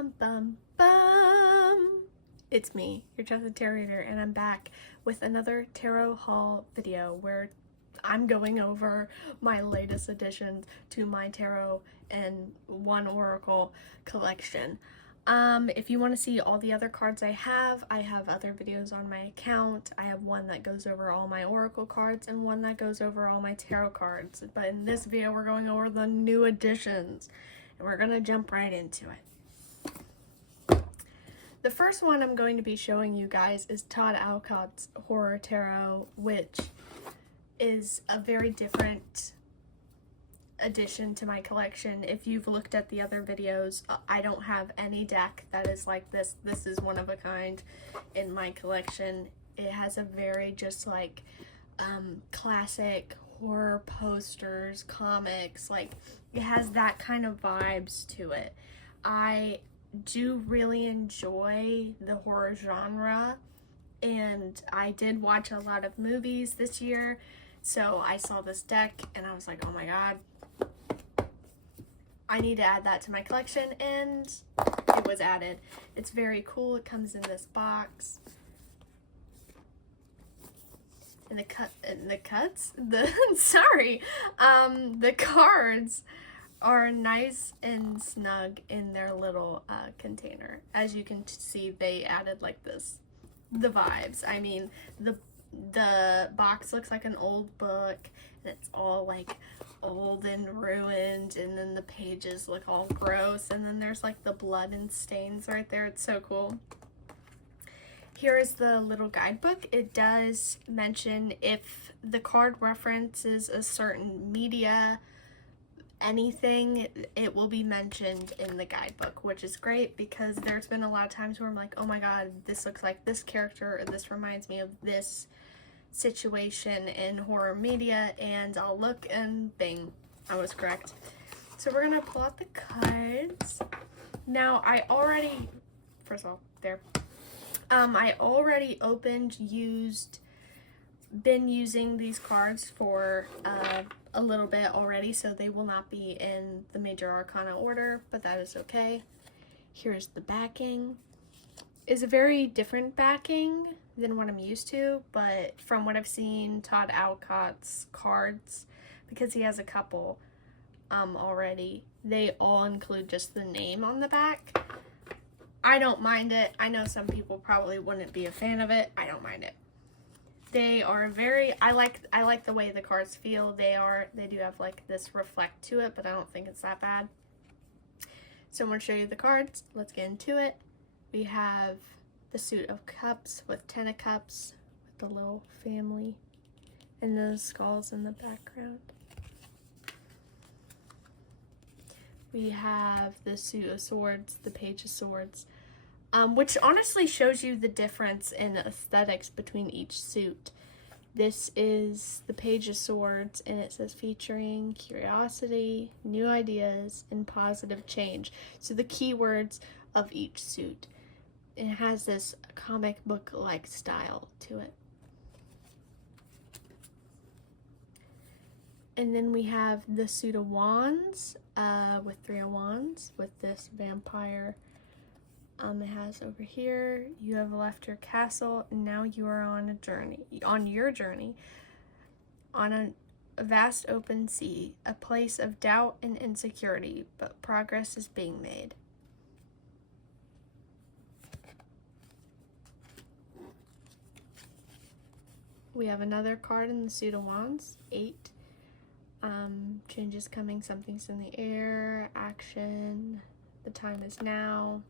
Bum, bum, bum. It's me, your trusted tarot reader, and I'm back with another tarot haul video where I'm going over my latest additions to my tarot and one oracle collection. If you want to see all the other cards I have other videos on my account. I have one that goes over all my oracle cards and one that goes over all my tarot cards. But in this video, we're going over the new additions, and we're going to jump right into it. The first one I'm going to be showing you guys is Todd Alcott's Horror Tarot, which is a very different addition to my collection. If you've looked at the other videos, I don't have any deck that is like this. This is one of a kind in my collection. It has a very just like classic horror posters, comics, like it has that kind of vibes to it. I do really enjoy the horror genre, and I did watch a lot of movies this year, so I saw this deck and I was like, oh my god, I need to add that to my collection, and it was added. It's very cool. It comes in this box. And the cards are nice and snug in their little container. As you can see, they added like this, the vibes. I mean, the box looks like an old book, and it's all like old and ruined, and then the pages look all gross, and then there's like the blood and stains right there. It's so cool. Here is the little guidebook. It does mention if the card references a certain media, anything, it will be mentioned in the guidebook, which is great because there's been a lot of times where I'm like, oh my god, this looks like this character, or this reminds me of this situation in horror media, and I'll look and bing, I was correct. So we're gonna pull out the cards. Now I already, first of all, there, I already been using these cards for a little bit already, so they will not be in the major arcana order, but that is okay. Here's the backing. It's a very different backing than what I'm used to, but from what I've seen, Todd Alcott's cards, because he has a couple already, they all include just the name on the back. I don't mind it. I know some people probably wouldn't be a fan of it. I don't mind it. They are very, I like the way the cards feel. They do have like this reflect to it, but I don't think it's that bad. So I'm going to show you the cards. Let's get into it. We have the Suit of Cups with 10 of Cups with the little family and the skulls in the background. We have the Suit of Swords, the Page of Swords, which honestly shows you the difference in aesthetics between each suit. This is the Page of Swords, and it says featuring curiosity, new ideas, and positive change. So the keywords of each suit. It has this comic book-like style to it. And then we have the Suit of Wands with 3 of Wands with this vampire. It has over here, you have left your castle, and now you are on a journey, on a vast open sea, a place of doubt and insecurity, but progress is being made. We have another card in the Suit of Wands, 8. Changes coming, something's in the air, action, the time is now.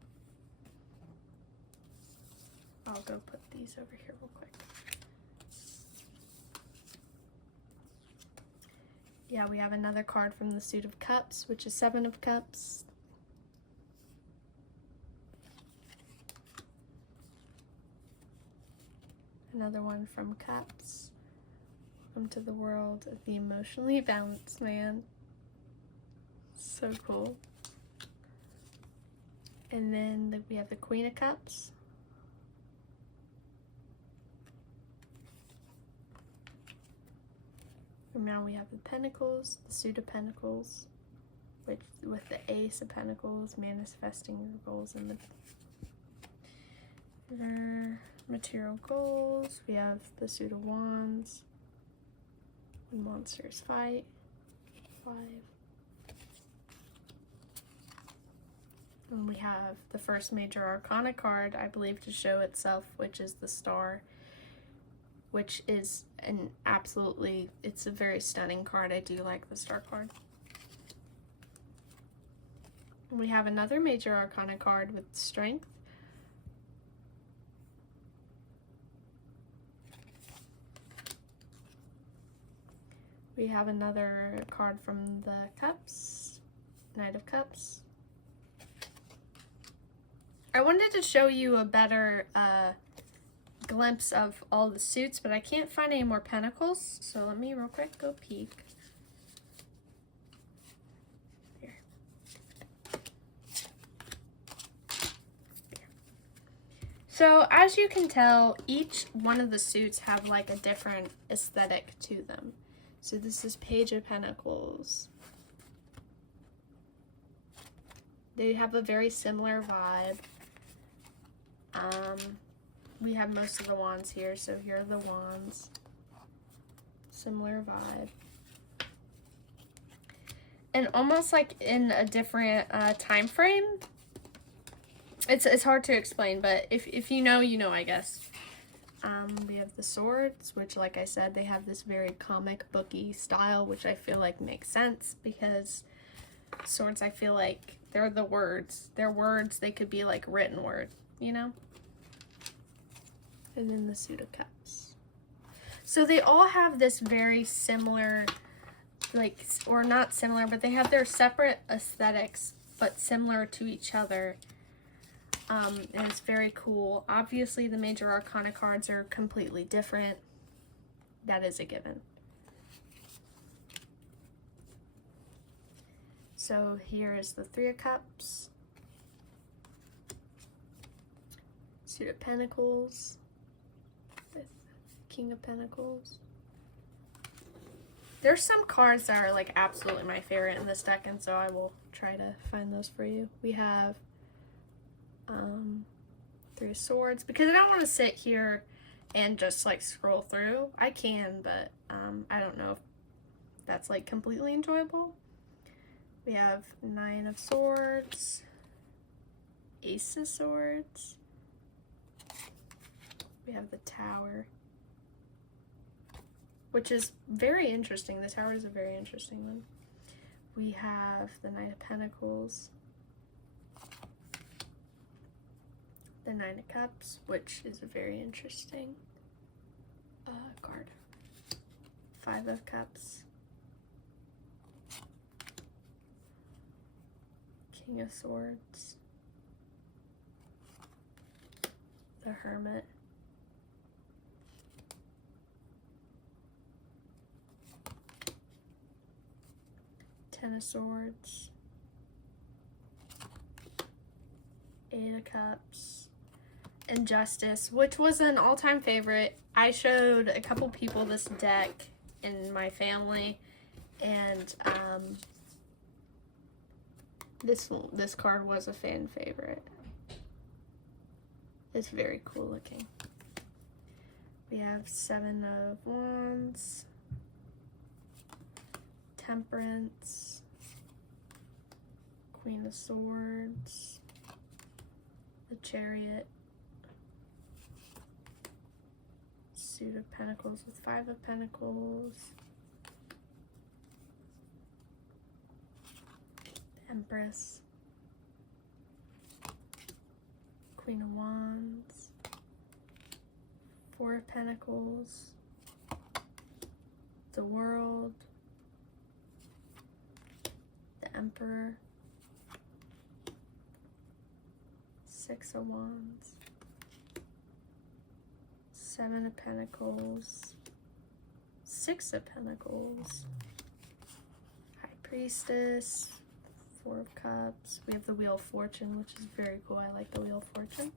I'll go put these over here real quick. Yeah, we have another card from the Suit of Cups, which is 7 of Cups. Another one from Cups. Welcome to the world of the emotionally balanced man. So cool. And then we have the Queen of Cups. And now we have the Pentacles, the Suit of Pentacles, which with the Ace of Pentacles, manifesting your goals and the material goals. We have the Suit of Wands, when monsters fight, 5. And we have the first major arcana card, I believe, to show itself, which is the Star, which is an absolutely, it's a very stunning card. I do like the Star card. And we have another major arcana card with Strength. We have another card from the Cups, Knight of Cups. I wanted to show you a better glimpse of all the suits, but I can't find any more pentacles, so let me real quick go peek. Here. So as you can tell, each one of the suits have like a different aesthetic to them. So this is Page of Pentacles. They have a very similar vibe. We have most of the wands here, so here are the wands. Similar vibe. And almost like in a different time frame. It's hard to explain, but if you know, you know, I guess. We have the swords, which, like I said, they have this very comic booky style, which I feel like makes sense because swords, I feel like they're the words. They're words, they could be like written words, you know? And then the Suit of Cups. So they all have this very similar, like, or not similar, but they have their separate aesthetics, but similar to each other. And it's very cool. Obviously, the major arcana cards are completely different. That is a given. So here is the Three of Cups, Suit of Pentacles, with King of Pentacles. There's some cards that are like absolutely my favorite in this deck, and so I will try to find those for you. We have Three of Swords, because I don't want to sit here and just like scroll through. I can, but I don't know if that's like completely enjoyable. We have Nine of Swords, Ace of Swords. We have the Tower, which is very interesting. The Tower is a very interesting one. We have the Knight of Pentacles, the Nine of Cups, which is a very interesting card. Five of Cups, King of Swords, the Hermit, Ten of Swords, Eight of Cups, and Justice, which was an all-time favorite. I showed a couple people this deck in my family, and this card was a fan favorite. It's very cool looking. We have Seven of Wands, Temperance, Queen of Swords, the Chariot, Suit of Pentacles with Five of Pentacles, the Empress, Queen of Wands, Four of Pentacles, the World, the Emperor, Six of Wands, Seven of Pentacles, Six of Pentacles, High Priestess, Four of Cups. We have the Wheel of Fortune, which is very cool. I like the Wheel of Fortune.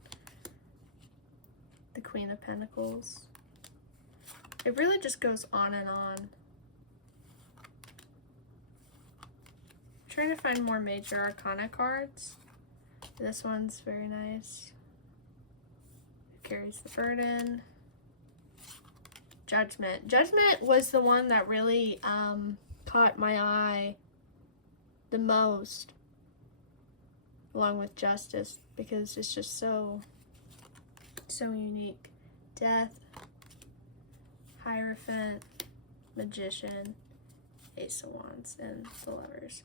The Queen of Pentacles. It really just goes on and on, trying to find more major arcana cards. This one's very nice. Carries the burden. Judgment. Judgment was the one that really caught my eye the most, along with Justice, because it's just so unique. Death, Hierophant, Magician, Ace of Wands, and the Lovers.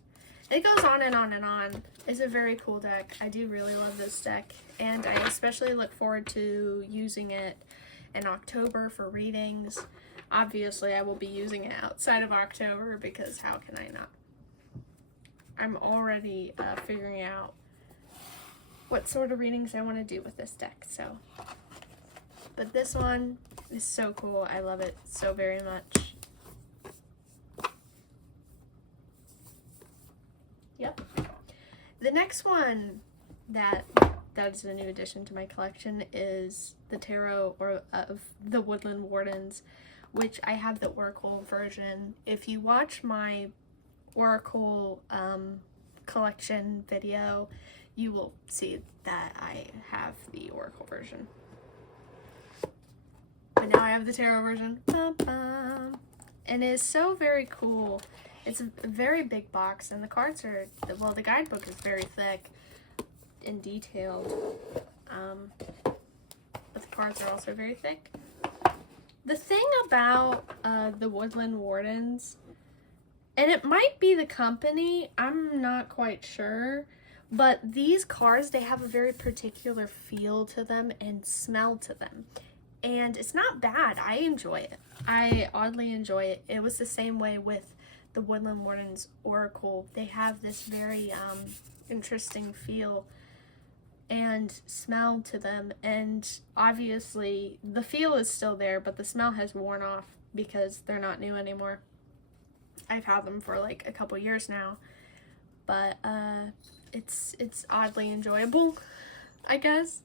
It goes on and on and on. It's a very cool deck. I do really love this deck, and I especially look forward to using it in October for readings. Obviously, I will be using it outside of October, because how can I not? I'm already figuring out what sort of readings I want to do with this deck, so. But this one is so cool. I love it so very much. Yep. The next one that's a new addition to my collection is the Tarot of the Woodland Wardens, which I have the Oracle version. If you watch my Oracle collection video, you will see that I have the Oracle version. But now I have the Tarot version. And it's so very cool. It's a very big box, and the cards are, well, the guidebook is very thick and detailed. But the cards are also very thick. The thing about the Woodland Wardens, and it might be the company, I'm not quite sure, but these cards, they have a very particular feel to them and smell to them. And it's not bad. I enjoy it. I oddly enjoy it. It was the same way with the Woodland Wardens Oracle. They have this very interesting feel and smell to them, and obviously the feel is still there, but the smell has worn off because they're not new anymore. I've had them for like a couple years now, but it's oddly enjoyable, I guess.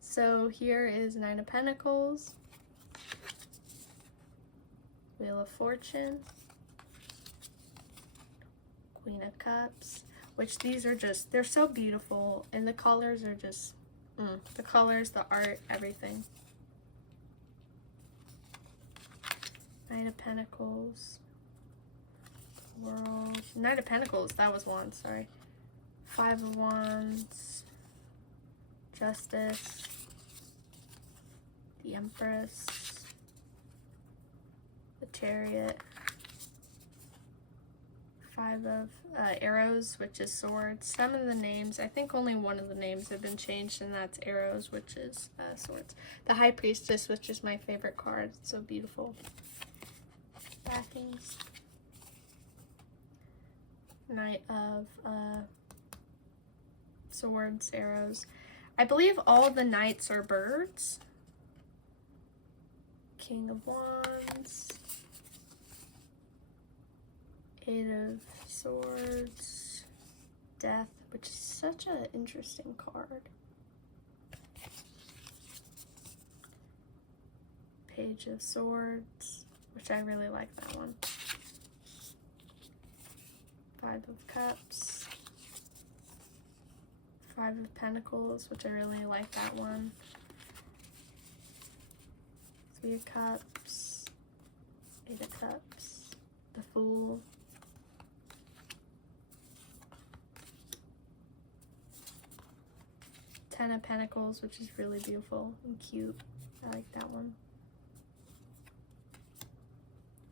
So here is Nine of Pentacles, Wheel of Fortune, Queen of Cups, which these are just, they're so beautiful, and the colors are just, the colors, the art, everything. Knight of Pentacles, World, Knight of Pentacles, that was one, sorry. Five of Wands, Justice, the Empress, the Chariot, Five of Arrows, which is swords. Some of the names, I think only one of the names have been changed, and that's Arrows, which is swords. The High Priestess, which is my favorite card. It's so beautiful. Backings. Knight of Swords, Arrows. I believe all the knights are birds. King of Wands. Eight of Swords. Death, which is such an interesting card. Page of Swords, which I really like that one. Five of Cups. Five of Pentacles, which I really like that one. Three of Cups. Eight of Cups. The Fool. Ten of Pentacles, which is really beautiful and cute. I like that one.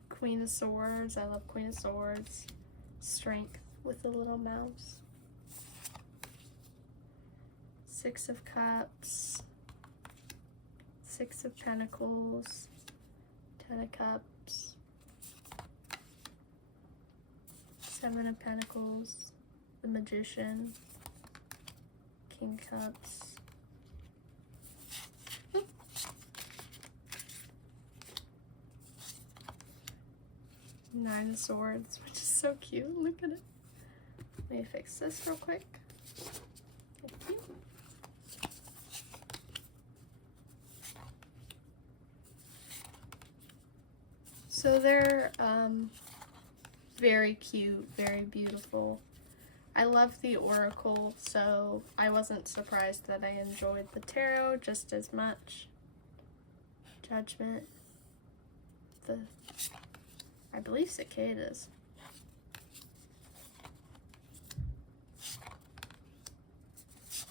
Queen of Swords. I love Queen of Swords. Strength with the little mouse. Six of Cups. Six of Pentacles. Ten of Cups. Seven of Pentacles. The Magician. King Cups. Nine of Swords, which is so cute. Look at it. Let me fix this real quick. Thank you. So they're very cute, very beautiful. I love the Oracle, so I wasn't surprised that I enjoyed the Tarot just as much. Judgment. I believe cicadas.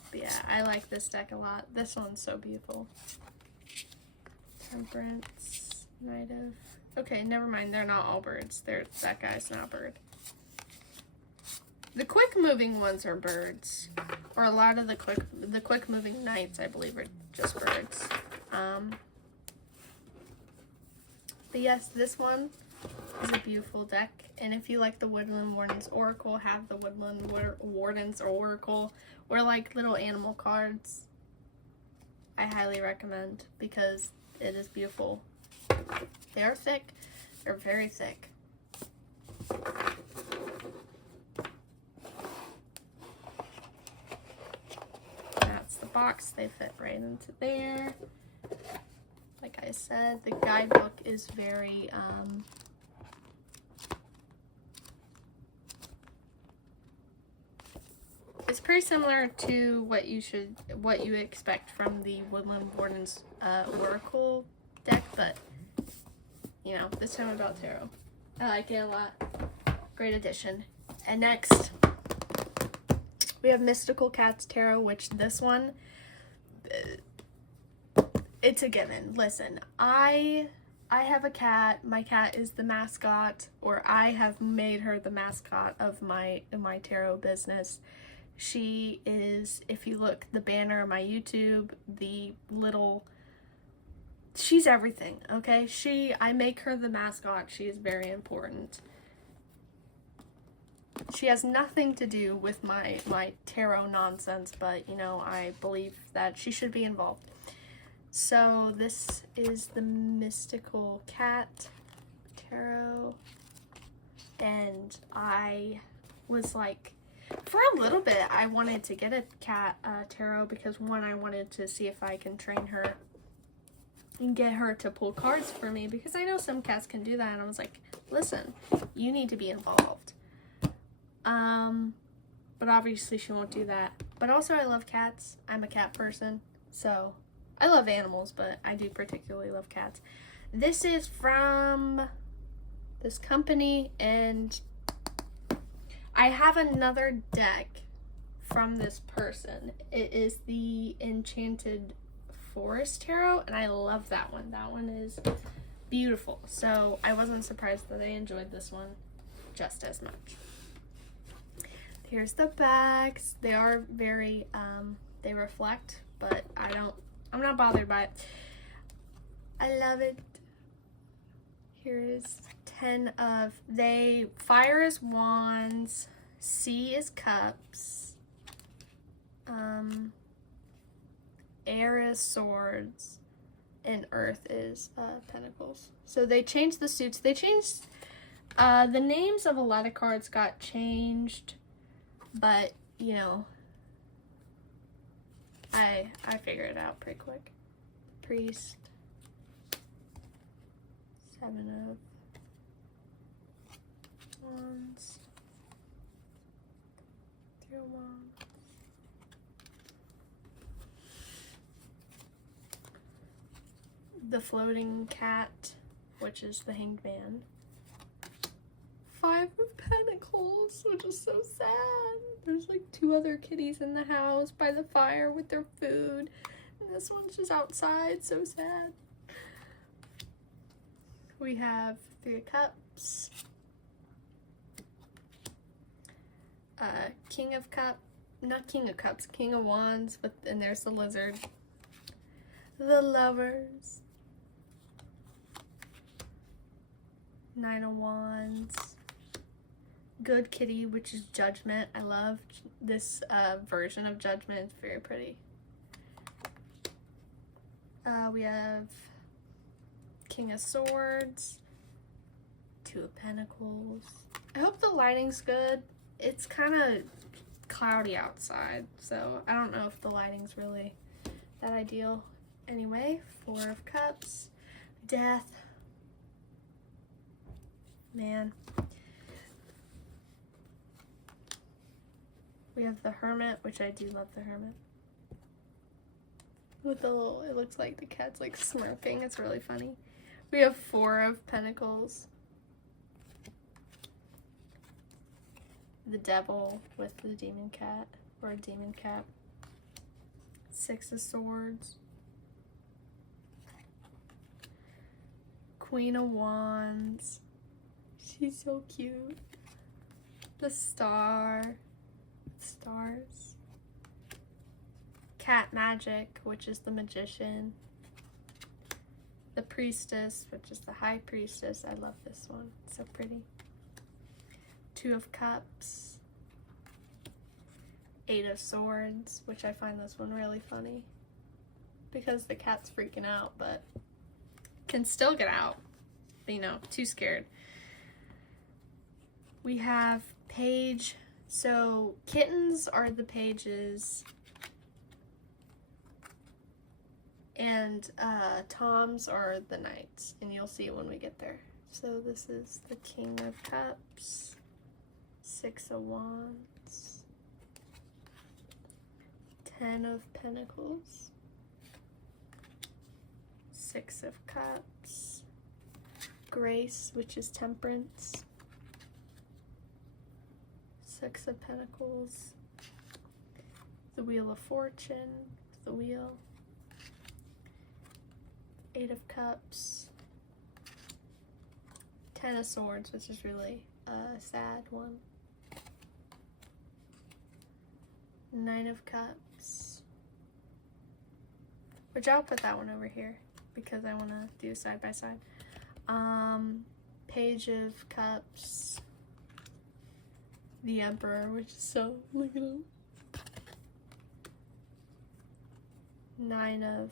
But yeah, I like this deck a lot. This one's so beautiful. Temperance, Knight of... Okay, never mind. They're not all birds. That guy's not a bird. The quick moving ones are birds. Or a lot of the quick moving knights, I believe, are just birds. But yes, this one is a beautiful deck. And if you like the Woodland Warden's Oracle, have the Woodland Warden's Oracle, or like little animal cards, I highly recommend because it is beautiful. They're thick. They're very thick. That's the box. They fit right into there. Like I said, the guidebook is very it's pretty similar to what you expect from the Woodland Warden's Oracle deck, but you know, this time about tarot. I like it a lot. Great addition. And next, we have Mystical Cats Tarot, which this one, it's a given. Listen, I have a cat. My cat is the mascot, or I have made her the mascot of my tarot business. She is, if you look the banner of my YouTube, she's everything, okay? I make her the mascot. She is very important. She has nothing to do with my tarot nonsense, but, you know, I believe that she should be involved. So this is the Mystical Cat Tarot, and I was like, for a little bit, I wanted to get a cat tarot because, one, I wanted to see if I can train her and get her to pull cards for me, because I know some cats can do that, and I was like, listen, you need to be involved. But obviously she won't do that. But also I love cats. I'm a cat person, so I love animals, but I do particularly love cats. This is from this company, and I have another deck from this person. It is the Enchanted Forest Tarot, and I love that one. That one is beautiful. So I wasn't surprised that I enjoyed this one just as much. Here's the backs. They are very, they reflect, but I'm not bothered by it. I love it. Here is 10 of, fire is wands, sea is cups, air is swords, and earth is pentacles. So they changed the suits. They changed, the names of a lot of cards got changed, but, you know, I figured it out pretty quick. Priest. 7 of wands. 3 of wands. The floating cat, which is the hanged man. 5 of pentacles, which is so sad. There's like 2 other kitties in the house by the fire with their food, and this one's just outside, so sad. We have 3 of cups, king of cups, not king of cups, king of wands, and there's the lizard. The lovers, 9 of wands, good kitty, which is judgment. I love this version of judgment. It's very pretty. We have king of swords, 2 of pentacles. I hope the lighting's good. It's kind of cloudy outside, so I don't know if the lighting's really that ideal. Anyway, 4 of cups, death. Man. We have the Hermit, which I do love the Hermit. With the little, it looks like the cat's like smirking. It's really funny. We have 4 of Pentacles. The Devil with the Demon Cat, or a Demon Cat. 6 of Swords. Queen of Wands. She's so cute. The Star. Stars. Cat Magic, which is the Magician. The Priestess, which is the High Priestess. I love this one. It's so pretty. 2 of Cups. 8 of Swords, which I find this one really funny. Because the cat's freaking out, but can still get out. But, you know, too scared. We have Page. So, kittens are the pages. And toms are the knights, and you'll see when we get there. So this is the King of Cups, 6 of Wands, 10 of Pentacles, 6 of Cups, Grace, which is Temperance, 6 of Pentacles, the Wheel of Fortune, the Wheel, 8 of Cups, 10 of Swords, which is really a sad one, 9 of Cups, which I'll put that one over here because I want to do side by side. Page of Cups, the Emperor, which is so, look at him, 9 of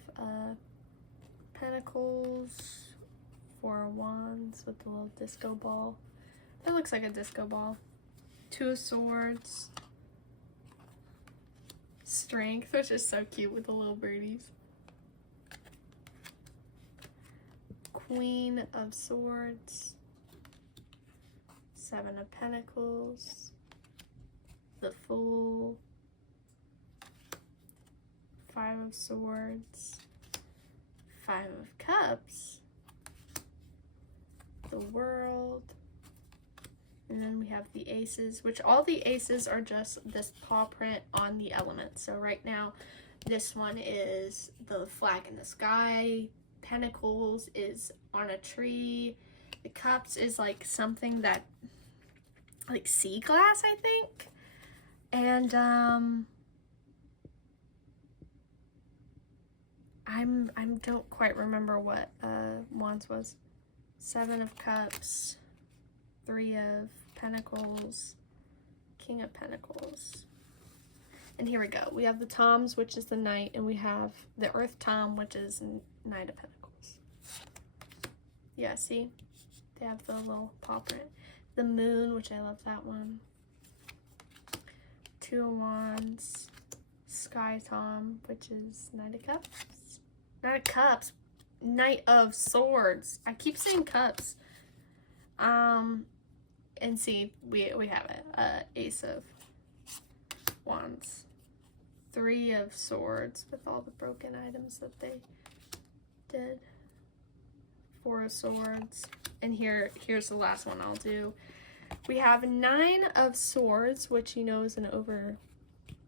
Pentacles, 4 of Wands with the little disco ball. That looks like a disco ball. 2 of Swords. Strength, which is so cute with the little birdies. Queen of Swords. 7 of Pentacles. The Fool. 5 of Swords. 5 of Cups, the World, and then we have the Aces, which all the Aces are just this paw print on the element. So right now, this one is the flag in the sky, Pentacles is on a tree, the Cups is like something that, like sea glass, I think, and I don't quite remember what Wands was. 7 of Cups, 3 of Pentacles, King of Pentacles. And here we go. We have the Toms, which is the Knight, and we have the Earth Tom, which is Knight of Pentacles. Yeah, see? They have the little paw print. The Moon, which I love that one. 2 of Wands, Sky Tom, which is Knight of Cups. Knight of Cups, Knight of Swords. I keep saying Cups. And see, we have it. Ace of Wands, 3 of Swords with all the broken items that they did. 4 of Swords, and here's the last one I'll do. We have 9 of Swords, which you know is the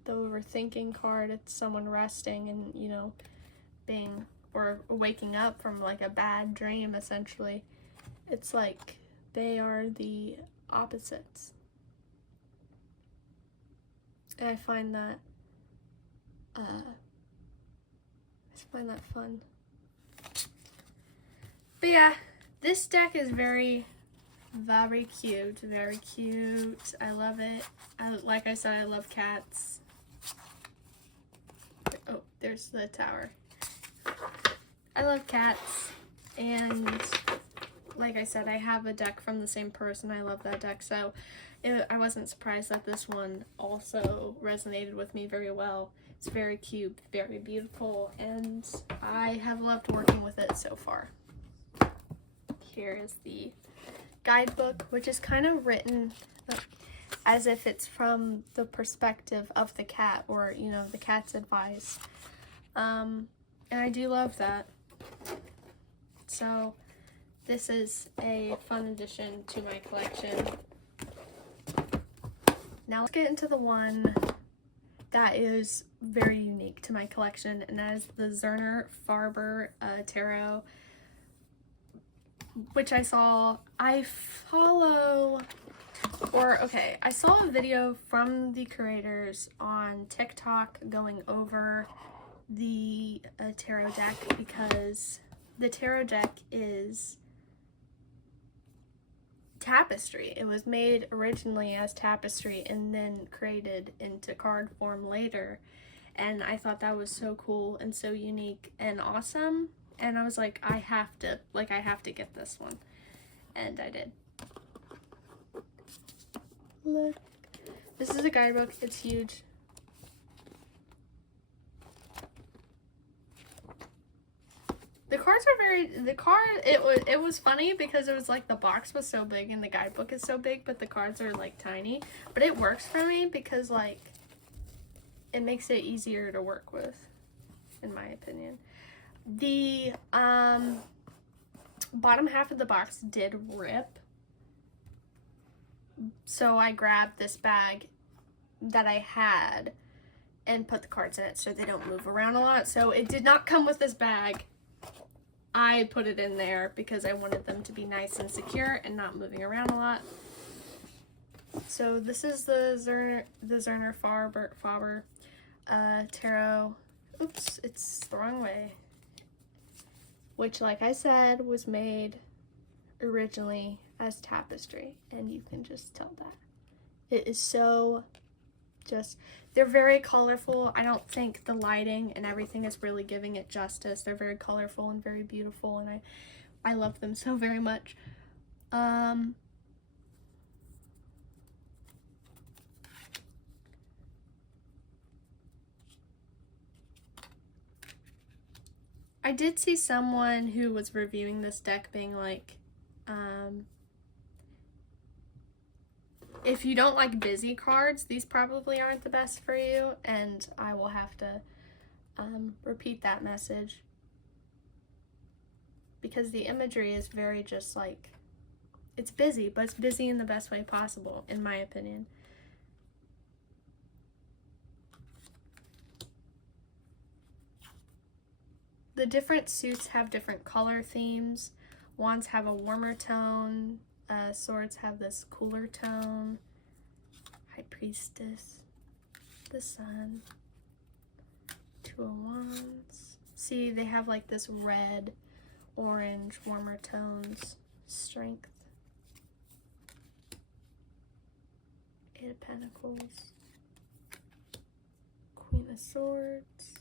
overthinking card. It's someone resting and, you know, being or waking up from like a bad dream, essentially. It's like they are the opposites. And I find that fun. But yeah, this deck is very cute, very cute. I love it. Like I said, I love cats. Oh, there's the tower. I love cats, and like I said, I have a deck from the same person. I love that deck, so I wasn't surprised that this one also resonated with me very well. It's very cute, very beautiful, and I have loved working with it so far. Here is the guidebook, which is kind of written. as if it's from the perspective of the cat, or, you know, the cat's advice. And I do love that. So this is a fun addition to my collection. Now let's get into the one that is very unique to my collection, and that is the Zerner Farber Tarot, which I saw a video from the creators on TikTok going over the tarot deck, because the tarot deck is tapestry. It was made originally as tapestry and then created into card form later, and I thought that was so cool and so unique and awesome, and I was like, I have to get this one, and I did. Look, this is a guidebook. It's huge. The cards are it was funny because it was like the box was so big and the guidebook is so big, but the cards are like tiny. But it works for me because like it makes it easier to work with, in my opinion. The bottom half of the box did rip, so I grabbed this bag that I had and put the cards in it so they don't move around a lot. So it did not come with this bag. I put it in there because I wanted them to be nice and secure and not moving around a lot. So this is the Zerner Farber Tarot. Oops, it's the wrong way. Which, like I said, was made originally as tapestry, and you can just tell that. It is so they're very colorful. I don't think the lighting and everything is really giving it justice. They're very colorful and very beautiful, and I love them so very much. I did see someone who was reviewing this deck being like, if you don't like busy cards, these probably aren't the best for you, and I will have to repeat that message, because the imagery is very just like, it's busy, but it's busy in the best way possible, in my opinion. The different suits have different color themes. Wands have a warmer tone. Swords have this cooler tone. High Priestess. The Sun. Two of Wands. See, they have like this red, orange, warmer tones. Strength. Eight of Pentacles. Queen of Swords.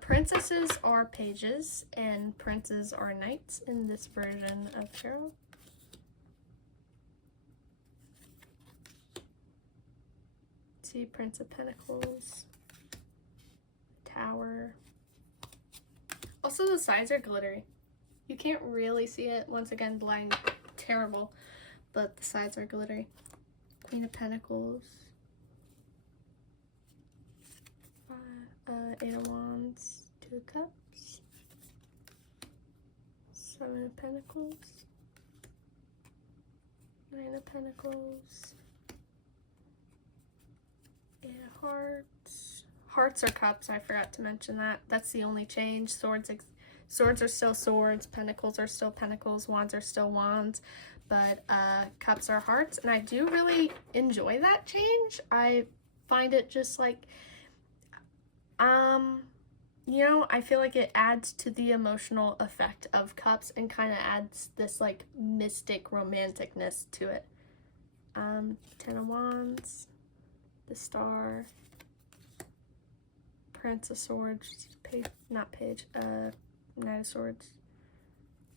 Princesses are pages and princes are knights in this version of tarot. See, Prince of Pentacles, Tower. Also, the sides are glittery. You can't really see it. Once again, blind, terrible, but the sides are glittery. Queen of Pentacles. Eight of Wands, Two of Cups, Seven of Pentacles, Nine of Pentacles, Eight of Hearts. Hearts are cups, I forgot to mention that. That's the only change. Swords are still swords, pentacles are still pentacles, wands are still wands, but cups are hearts, and I do really enjoy that change. I find it just like, you know, I feel like it adds to the emotional effect of cups and kind of adds this like mystic romanticness to it. Ten of Wands, the Star, Prince of Swords, Knight of Swords,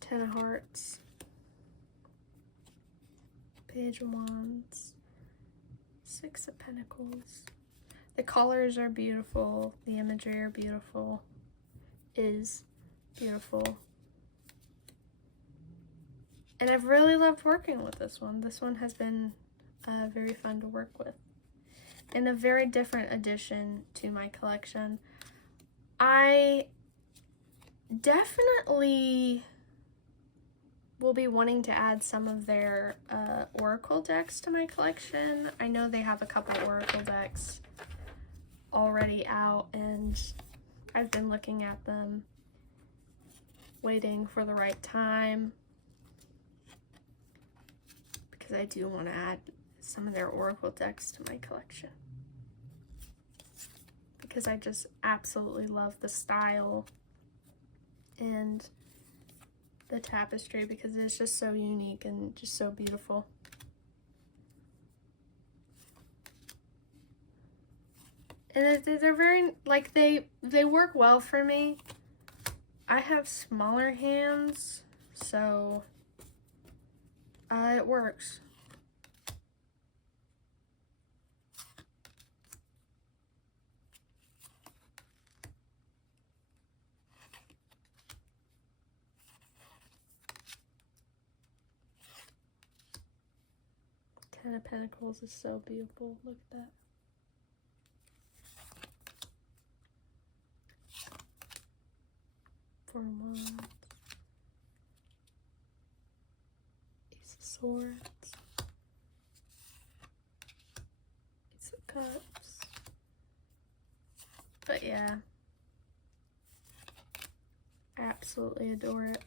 Ten of Hearts, Page of Wands, Six of Pentacles. The colors are beautiful, the imagery are beautiful, is beautiful. And I've really loved working with this one. This one has been very fun to work with. And a very different addition to my collection. I definitely will be wanting to add some of their oracle decks to my collection. I know they have a couple oracle decks already out, and I've been looking at them, waiting for the right time, because I do want to add some of their oracle decks to my collection, because I just absolutely love the style and the tapestry, because it's just so unique and just so beautiful. And they're very, like, they work well for me. I have smaller hands, so it works. Ten of Pentacles is so beautiful. Look at that. Four of Wands. Ace of Swords. Ace of Cups. But yeah, I absolutely adore it.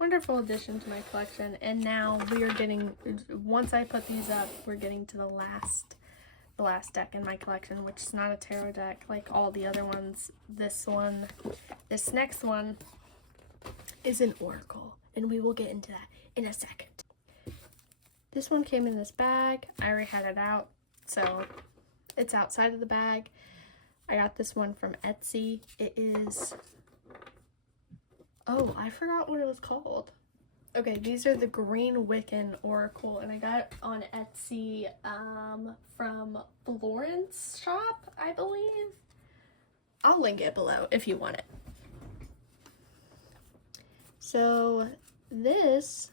Wonderful addition to my collection. And now we are getting, once I put these up, we're getting to the last deck in my collection, which is not a tarot deck like all the other ones. This next one is an oracle, and we will get into that in a second. This one came in this bag. I already had it out, so it's outside of the bag. I got this one from Etsy. It is, oh, I forgot what it was called. Okay, these are the Green Wiccan Oracle, and I got it on Etsy from Florence shop, I believe. I'll link it below if you want it. So this,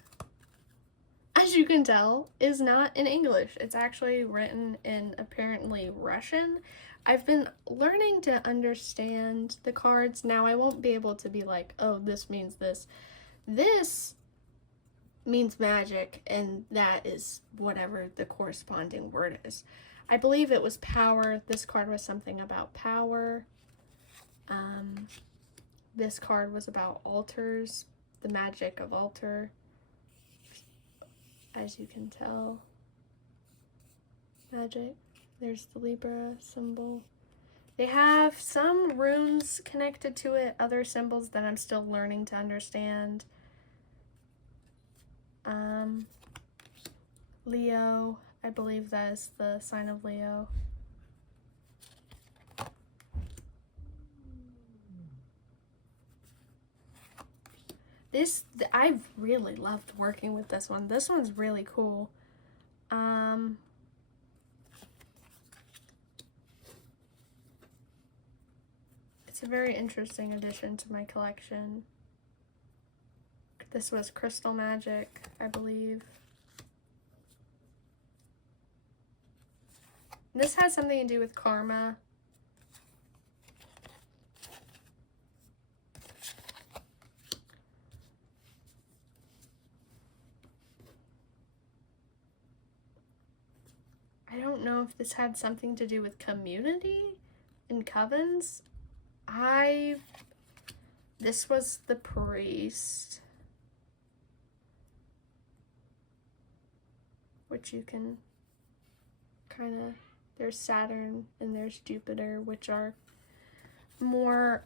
as you can tell, is not in English. It's actually written in apparently Russian. I've been learning to understand the cards. Now I won't be able to be like, oh, this means this. This means magic, and that is whatever the corresponding word is. I believe it was power. This card was something about power. This card was about altars, the magic of altar, as you can tell. Magic. There's the Libra symbol. They have some runes connected to it, other symbols that I'm still learning to understand. Leo, I believe that is the sign of Leo. I've really loved working with this one. This one's really cool. It's a very interesting addition to my collection. This was Crystal Magic, I believe. This has something to do with karma. I don't know if this had something to do with community and covens. This was the priest, which you can kind of, there's Saturn and there's Jupiter, which are more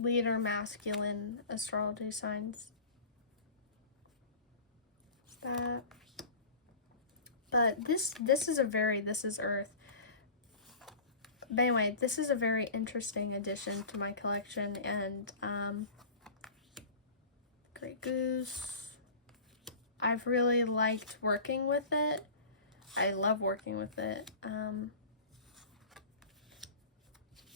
leader masculine astrology signs. That. But this is Earth. But anyway, this is a very interesting addition to my collection, and Great Goose. I've really liked working with it. I love working with it.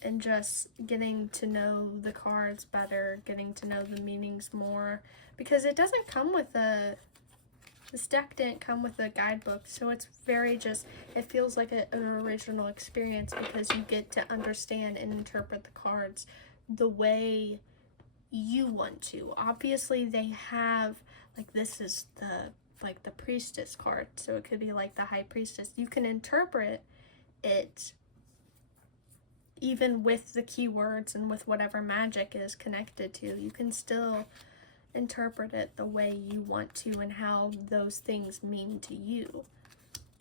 and just getting to know the cards better, getting to know the meanings more, because it doesn't come with this deck didn't come with a guidebook, so it's very just, it feels like an original experience because you get to understand and interpret the cards the way you want to. Obviously, they have, like, this is the priestess card, so it could be like the high priestess. You can interpret it even with the keywords and with whatever magic is connected to. You can still interpret it the way you want to and how those things mean to you.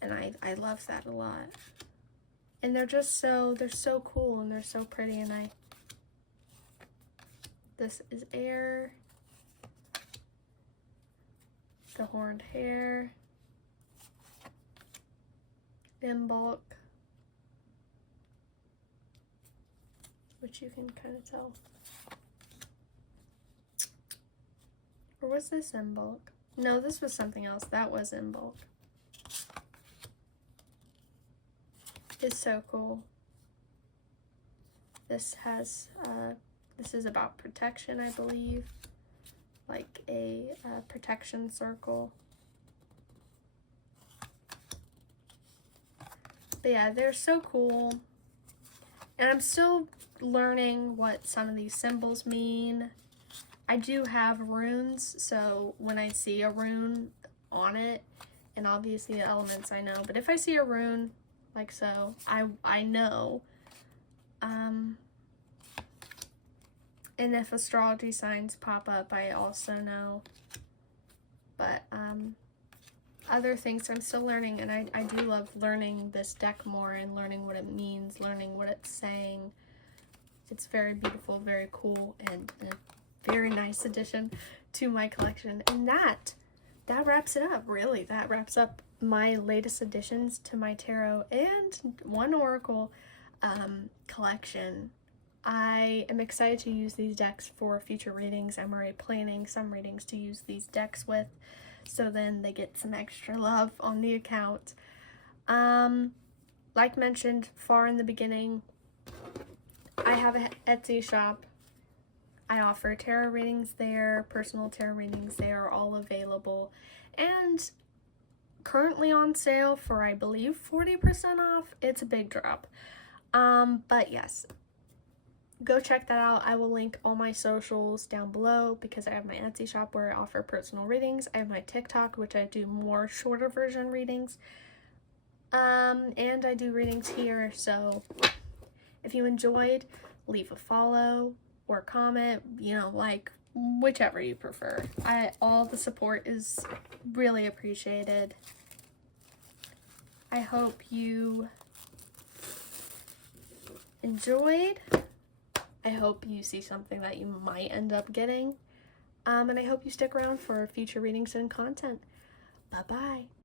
And I love that a lot. And they're so cool and they're so pretty. And this is air, the horned hare, Imbolc, which you can kind of tell. Or was this Imbolc? No, this was something else. That was Imbolc. It's so cool. This has, this is about protection, I believe. Like a protection circle. But yeah, they're so cool. And I'm still learning what some of these symbols mean. I do have runes, so when I see a rune on it, and obviously the elements I know, but if I see a rune, like so, I know. And if astrology signs pop up, I also know. But other things I'm still learning, and I do love learning this deck more and learning what it means, learning what it's saying. It's very beautiful, very cool, and a very nice addition to my collection. And that wraps it up, really. That wraps up my latest additions to my tarot and one oracle collection. I am excited to use these decks for future readings. I'm already planning some readings to use these decks with, so then they get some extra love on the account. Like mentioned far in the beginning, I have an Etsy shop. I offer tarot readings there, personal tarot readings there, all available, and currently on sale for, I believe, 40% off. It's a big drop. But yes, go check that out. I will link all my socials down below because I have my Etsy shop where I offer personal readings. I have my TikTok, which I do more shorter version readings. And I do readings here, so if you enjoyed, leave a follow or comment, like whichever you prefer. All the support is really appreciated. I hope you enjoyed. I hope you see something that you might end up getting. And I hope you stick around for future readings and content. Bye-bye.